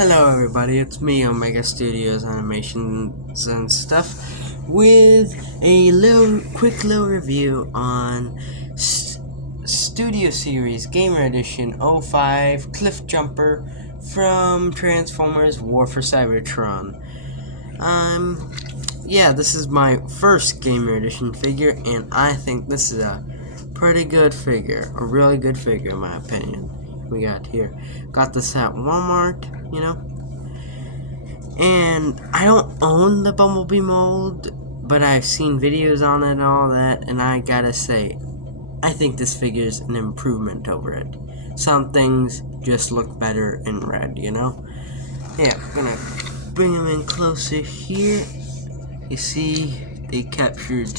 Hello everybody, it's me, Omega Studios Animations and stuff, with a quick little review on Studio Series Gamer Edition 05 Cliffjumper from Transformers War for Cybertron. Yeah, this is my first Gamer Edition figure, and I think this is a pretty good figure, a really good figure in my opinion. We got here. Got this at Walmart, you know. And I don't own the Bumblebee mold, but I've seen videos on it and all that, and I gotta say, I think this figure's an improvement over it. Some things just look better in red, you know. Yeah, I'm gonna bring him in closer here. You see, they've captured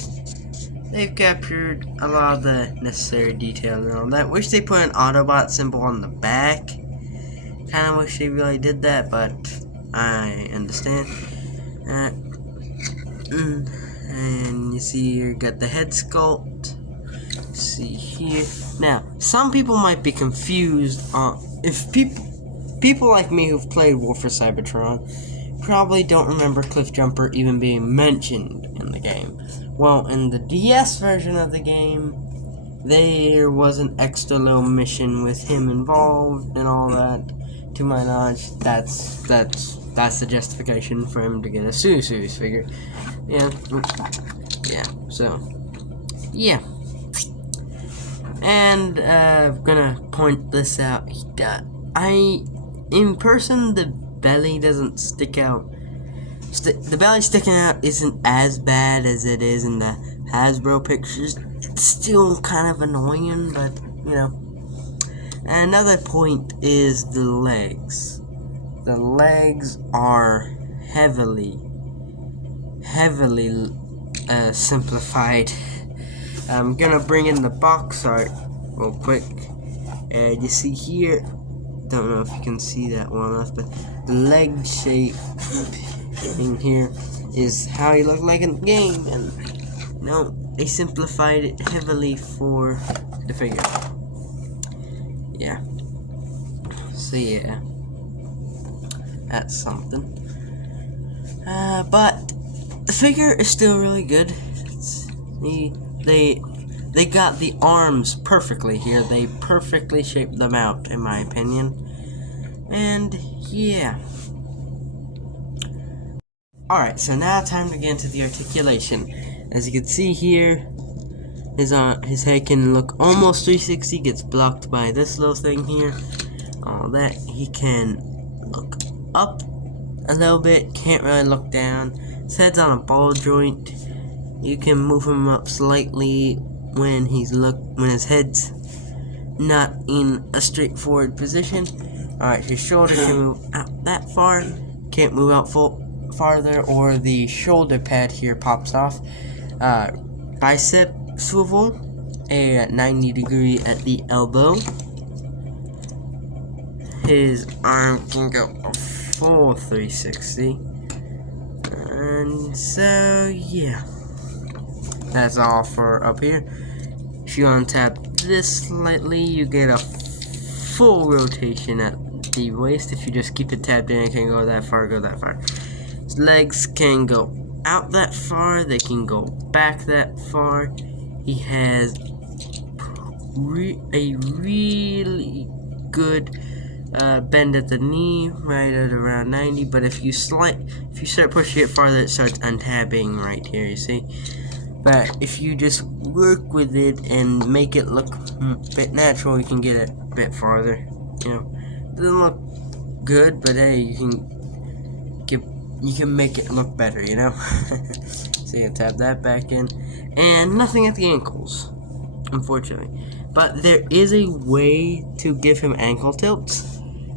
a lot of the necessary detail and all that. Wish they put an Autobot symbol on the back. Kinda wish they really did that, but I understand. And you see you got the head sculpt. See here. Now, some people might be confused if people like me who've played War for Cybertron probably don't remember Cliffjumper even being mentioned in the game. Well, in the DS version of the game, there was an extra little mission with him involved and all that. To my knowledge, that's the justification for him to get a Series figure. Yeah, so, yeah. And, I'm gonna point this out. In person, the belly doesn't stick out. The belly sticking out isn't as bad as it is in the Hasbro pictures. It's still kind of annoying, but, you know. Another point is the legs. The legs are heavily simplified. I'm gonna bring in the box art real quick. And you see here, don't know if you can see that well enough, but the leg shape in here is how he looked like in the game, and no, they simplified it heavily for the figure. Yeah. So yeah, that's something. But the figure is still really good. They got the arms perfectly here. They perfectly shaped them out, in my opinion. And yeah. Alright, so now time to get into the articulation. As you can see here, his head can look almost 360, gets blocked by this little thing here. All that. He can look up a little bit, can't really look down. His head's on a ball joint. You can move him up slightly when his head's not in a straightforward position. Alright, his shoulder can move out that far, can't move out farther, or the shoulder pad here pops off. Bicep swivel, a 90-degree at the elbow. His arm can go a full 360. And so, yeah. That's all for up here. If you untap this slightly, you get a full rotation at the waist. If you just keep it tapped in, it can go that far, His legs can go out that far, they can go back that far. He has a really good bend at the knee, right at around 90. But if you start pushing it farther, it starts untapping right here. You see. But if you just work with it and make it look a bit natural, you can get it a bit farther. You know, doesn't look good, but hey, you can make it look better. You know. So you can tap that back in, and nothing at the ankles, unfortunately. But there is a way to give him ankle tilts.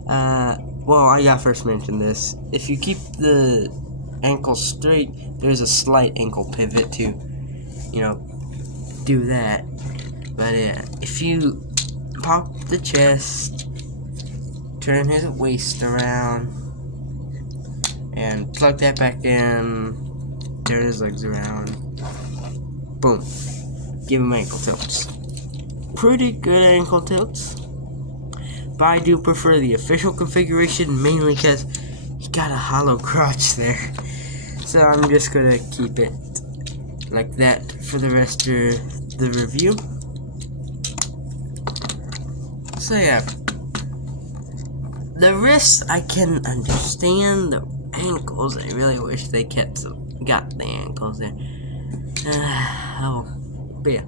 Well, I gotta first mention this. If you keep the ankle straight, there's a slight ankle pivot to, you know, do that. But if you pop the chest, turn his waist around, and plug that back in, turn his legs around, boom, give him ankle tilts. Pretty good ankle tilts. but I do prefer the official configuration, mainly because he got a hollow crotch there. So I'm just gonna keep it like that for the rest of the review. So yeah, the wrists I can understand. The ankles, I really wish they got the ankles there. But yeah.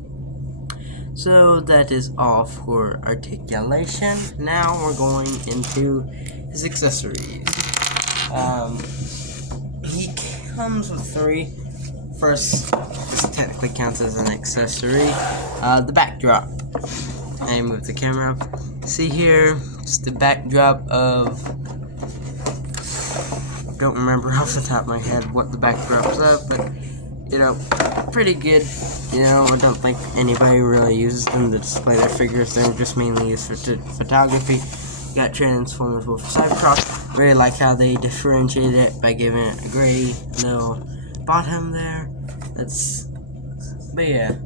So that is all for articulation. Now we're going into his accessories. He comes with 3. First, this technically counts as an accessory. The backdrop. I move the camera up. See here, it's the backdrop of... I don't remember off the top of my head what the backdrop's of, but you know, pretty good. You know, I don't think anybody really uses them to display their figures. They're just mainly used for photography. Got Transformers with Cybertron. Really like how they differentiated it by giving it a gray little bottom there. But yeah.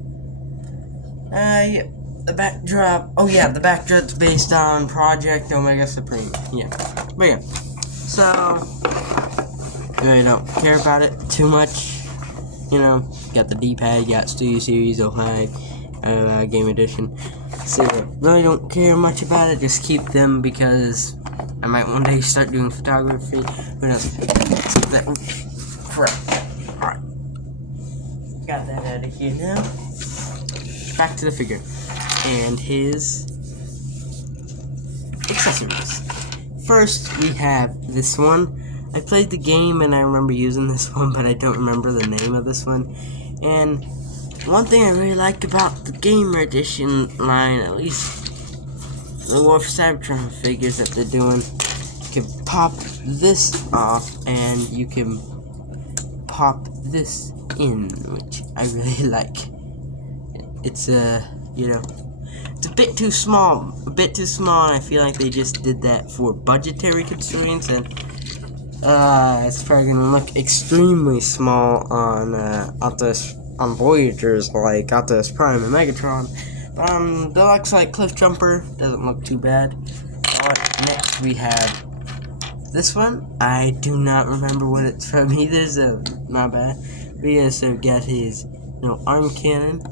Yeah. The backdrop. Oh yeah, the backdrop's based on Project Omega Supreme. Yeah. But yeah. So, really don't care about it too much. You know, got the D-pad, got Studio Series, Ohio, Game Edition. So, really don't care much about it. Just keep them because I might one day start doing photography. Who knows? Crap. Alright. Got that out of here now. Back to the figure. And his accessories. First, we have this one. I played the game and I remember using this one, but I don't remember the name of this one. And one thing I really like about the Gamer Edition line, at least the War for Cybertron figures that they're doing, you can pop this off and you can pop this in, which I really like. It's you know, it's a bit too small, and I feel like they just did that for budgetary constraints, and it's probably gonna look extremely small on on Voyagers like Optimus Prime and Megatron. But on Deluxe like Cliffjumper, doesn't look too bad. Alright, next we have this one. I do not remember what it's from either, so not bad. But yeah, so we've got his arm cannon.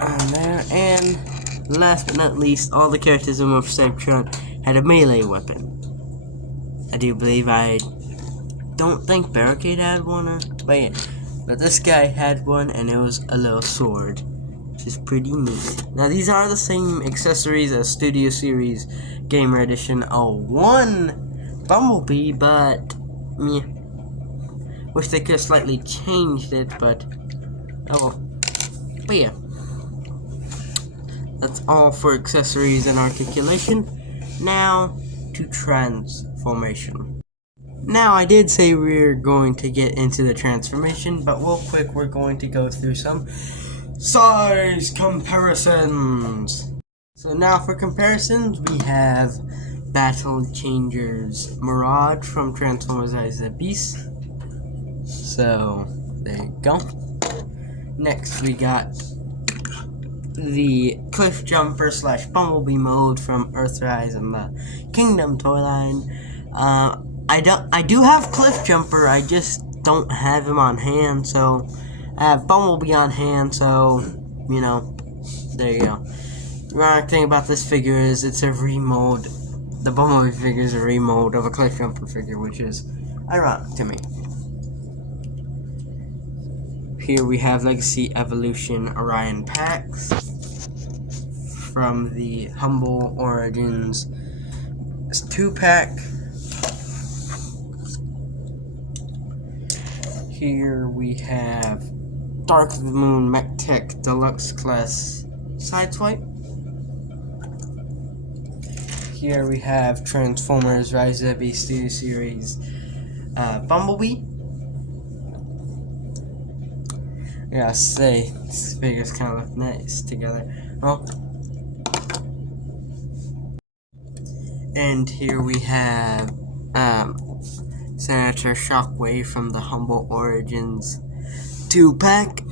On there, and last but not least, all the characters in War for Cybertron had a melee weapon. I don't think Barricade had one, but this guy had one, and it was a little sword, which is pretty neat. Now these are the same accessories as Studio Series Gamer Edition 01 Bumblebee, but yeah, wish they could have slightly changed it, but oh well. But yeah. That's all for accessories and articulation. Now to transformation. Now I did say we're going to get into the transformation, but real quick we're going to go through some size comparisons. So now for comparisons, we have Battle Changers Mirage from Transformers Rise of the Beast. So there you go. Next we got the Cliffjumper / Bumblebee mode from Earthrise and the Kingdom toy line. I do have Cliffjumper, I just don't have him on hand, so I have Bumblebee on hand, so you know, there you go. The ironic thing about this figure is it's a remold. The Bumblebee figure is a remold of a Cliffjumper figure, which is ironic to me. Here we have Legacy Evolution Orion packs from the Humble Origins 2-pack. Here we have Dark of the Moon Mech Tech Deluxe Class Sideswipe. Here we have Transformers Rise of the Beast Studio Series Bumblebee. I gotta say, these figures kind of look nice together. Well, and here we have Senator Shockwave from the Humble Origins 2-pack.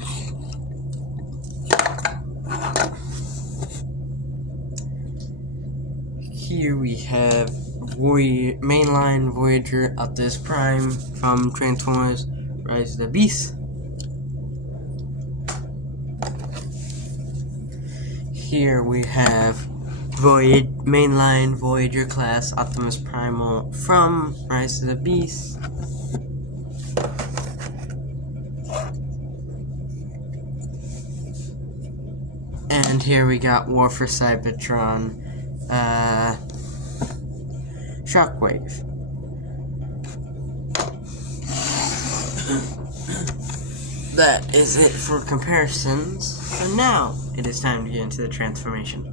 Here we have mainline Voyager Optimus Prime from Transformers Rise of the Beast. Here we have mainline Voyager class Optimus Primal from Rise of the Beast. And here we got War for Cybertron, Shockwave. That is it for comparisons. So now it is time to get into the transformation.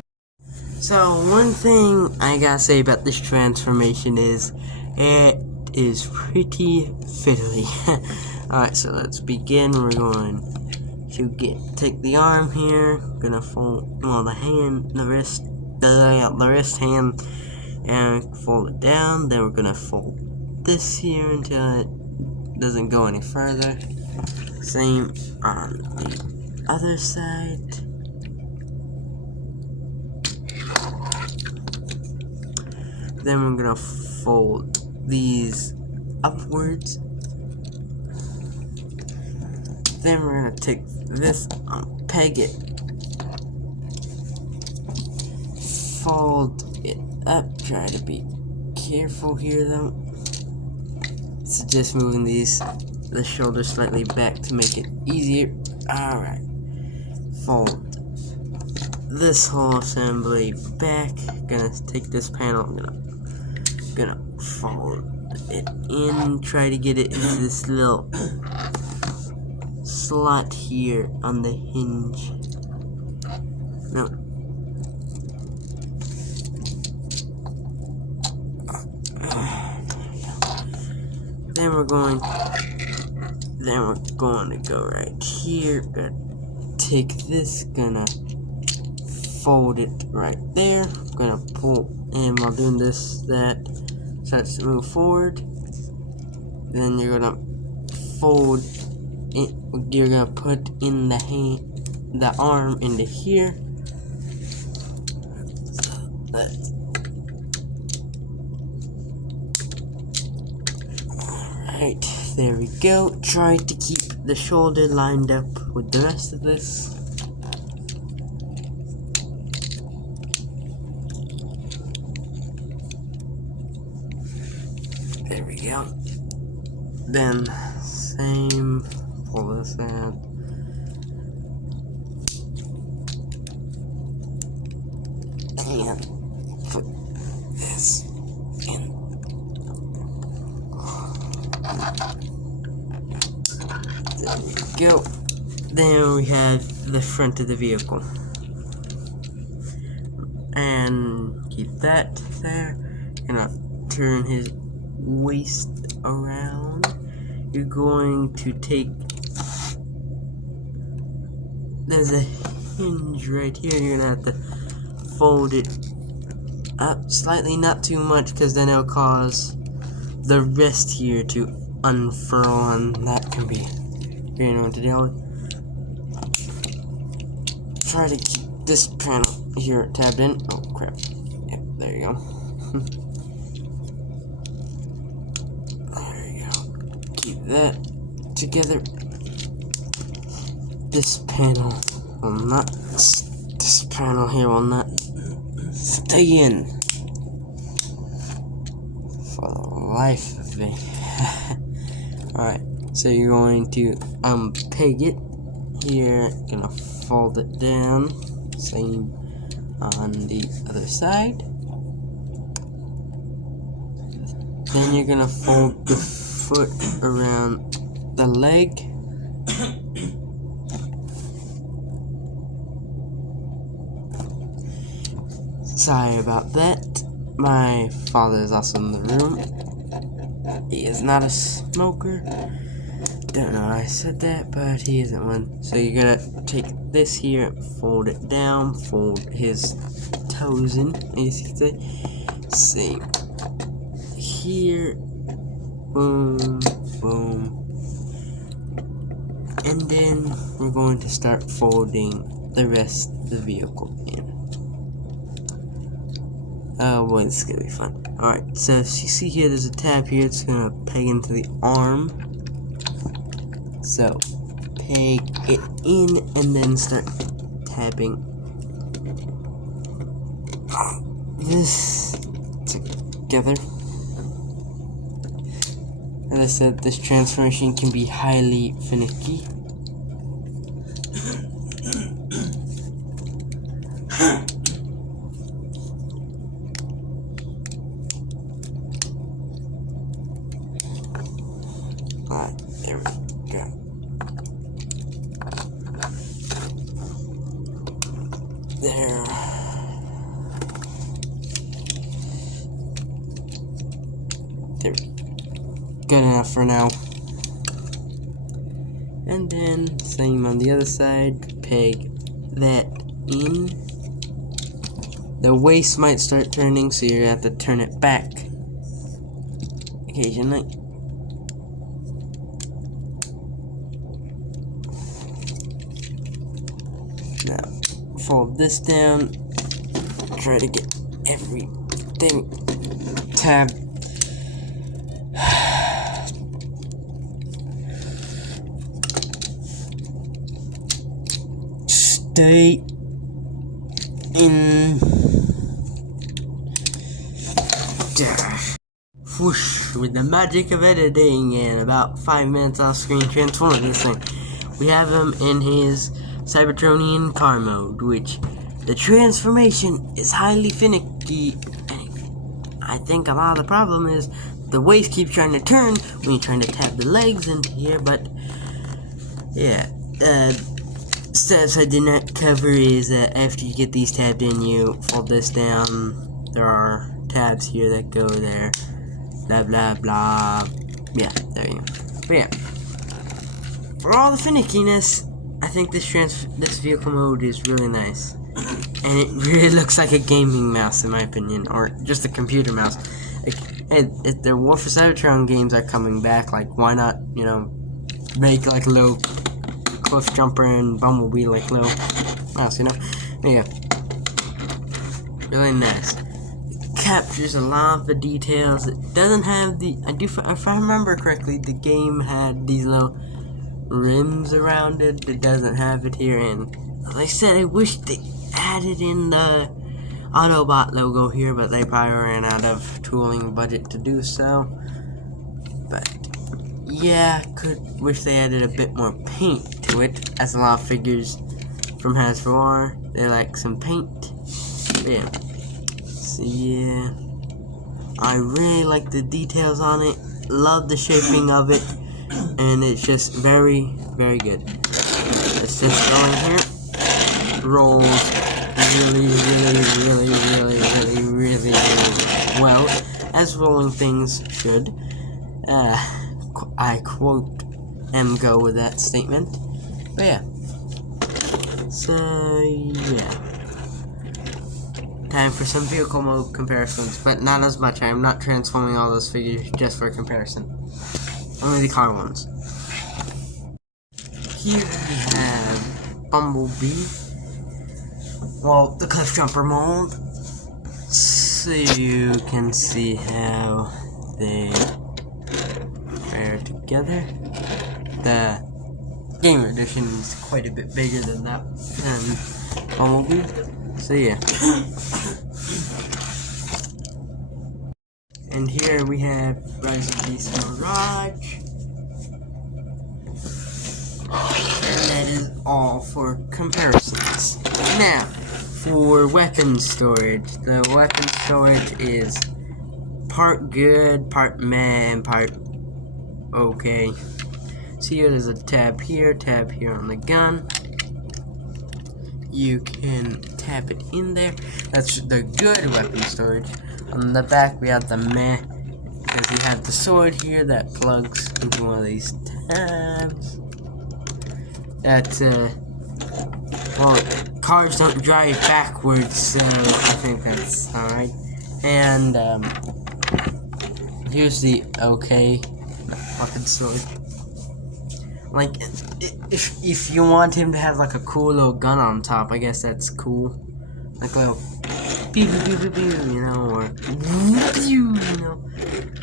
So one thing I gotta say about this transformation is it is pretty fiddly. Alright, so let's begin. We're going to take the arm here, gonna fold the wrist hand, and fold it down. Then we're gonna fold this here until it doesn't go any further. Same on the other side. Then we're gonna fold these upwards. Then we're gonna take this, peg it, fold it up. Try to be careful here though. So just moving the shoulders slightly back to make it easier. Alright. Fold this whole assembly back. Gonna take this panel, gonna fold it in, try to get it into this little slot here on the hinge. No. Then we're going to go right here. Gonna take this, gonna fold it right there. Gonna pull, and while doing this, that starts to move forward. Then you're gonna fold it. You're gonna put in the arm into here. Alright, there we go. Try to keep the shoulder lined up with the rest of this. There we go. Then, same, pull this out. And put this in. There we go. Then we have the front of the vehicle. And keep that there. Gonna turn his waist around. You're going to take, there's a hinge right here. You're gonna have to fold it up slightly, not too much, because then it'll cause the wrist here to unfurl, and that can be very annoying to deal with. Try to keep this panel here tabbed in. Oh crap. Yep, there you go. There you go. Keep that together. This panel will not, this panel here will not stay in for the life of me. Alright, so you're going to peg it here, gonna fold it down, same on the other side. Then you're gonna fold the foot around the leg. Sorry about that. My father is also in the room. He is not a smoker. Don't know why I said that, but he isn't one. So you're gonna take this here, fold it down, fold his toes in, as you say. Same here. Boom, boom. And then we're going to start folding the rest of the vehicle in. Oh boy, this is gonna be fun. Alright, so if you see here, there's a tab here. It's gonna peg into the arm. So, peg it in and then start tapping this together. As I said, this transformation can be highly finicky. Alright, there we go. There. There. Good enough for now. And then, same on the other side, peg that in. The waist might start turning, so you have to turn it back occasionally. Now, fold this down. Try to get everything tabbed. Stay in. Whoosh, with the magic of editing and about 5 minutes off screen transforming this thing. We have him in his Cybertronian car mode, which the transformation is highly finicky. I think a lot of the problem is the waist keeps trying to turn when you're trying to tap the legs into here, but yeah. Steps I did not cover is that after you get these tabbed in, you fold this down. There are tabs here that go there. Blah blah blah. Yeah, there you go. But yeah, for all the finickiness, I think this vehicle mode is really nice, and it really looks like a gaming mouse in my opinion, or just a computer mouse. Like, hey, if the War for Cybertron games are coming back, like why not, you know, make like a little cliffjumper and Bumblebee like little mouse, you know? There you go. Really nice. It captures a lot of the details. It doesn't have the, if I remember correctly, the game had these little rims around it. It doesn't have it here, and like I said, I wish they added in the Autobot logo here, but they probably ran out of tooling budget to do so. But yeah, could wish they added a bit more paint to it, as a lot of figures from Hasbro, they like some paint. Yeah. So yeah, I really like the details on it, love the shaping of it, and it's just very, very good. Let's just go in here, rolls really well, as rolling things should. I quote go with that statement. But yeah. So yeah. Time for some vehicle mode comparisons, but not as much. I am not transforming all those figures just for comparison. Only the car ones. Here we have Bumblebee. Well, the cliffjumper mold. So you can see how they pair together. The Gamer Edition is quite a bit bigger than that Bumblebee. So yeah. And here we have Rise of Beast Mirage. And that is all for comparisons. Now, for weapon storage. The weapon storage is part good, part meh, and part okay. See here, there's a tab here on the gun. You can tap it in there. That's the good weapon storage. On the back, we have the meh, because we have the sword here that plugs into one of these tabs. That's, well, cars don't drive backwards, so I think that's alright. And, here's the okay weapon storage. Like, if you want him to have like a cool little gun on top, I guess that's cool. Like a little pew pew pew pew, you know, or pew, you know.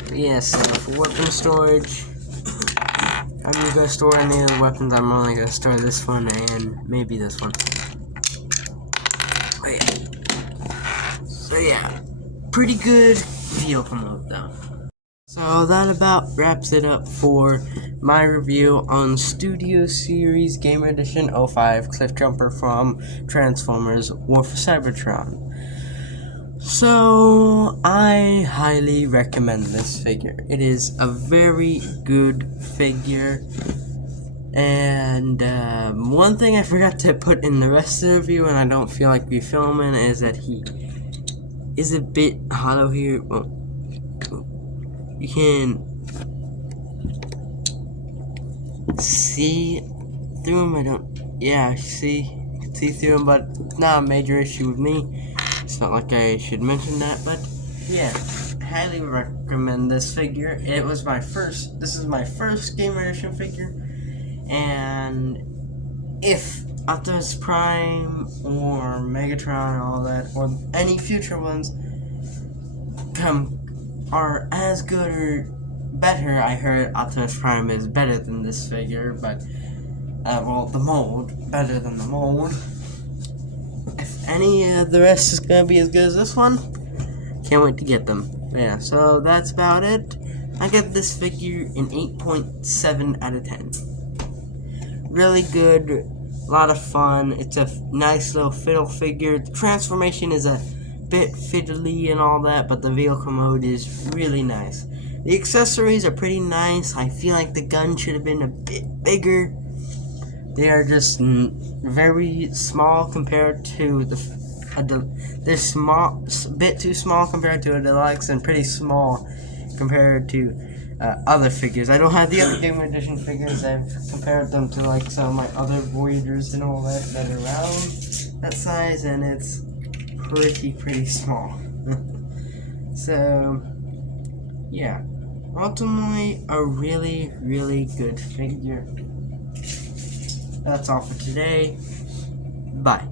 But yeah, so for weapon storage, I'm gonna store any of the weapons. I'm only gonna store this one and maybe this one. So yeah, pretty good vehicle mode though. So that about wraps it up for my review on Studio Series Gamer Edition 05 Cliffjumper from Transformers War for Cybertron. So I highly recommend this figure. It is a very good figure. And one thing I forgot to put in the rest of the review, and I don't feel like refilming, is that he is a bit hollow here. Well, you can see through him. Yeah, you can see through him, but it's not a major issue with me. It's not like I should mention that, but yeah, I highly recommend this figure. This is my first Gamer Edition figure, and if Optimus Prime or Megatron and all that, or any future ones are as good or better, I heard Optimus Prime is better than this figure, but well, the mold, better than the mold. If any of the rest is gonna be as good as this one, can't wait to get them. Yeah, so that's about it. I get this figure an 8.7 out of 10. Really good, a lot of fun. It's a nice little fiddle figure. The transformation is a bit fiddly and all that, but the vehicle mode is really nice. The accessories are pretty nice. I feel like the gun should have been a bit bigger. They are just very small compared to they're small, bit too small compared to a deluxe, and pretty small compared to other figures. I don't have the other Game Edition figures. I've compared them to like some of my other Voyagers and all that are around that size, and it's pretty small. So yeah, ultimately a really good figure. That's all for today. Bye.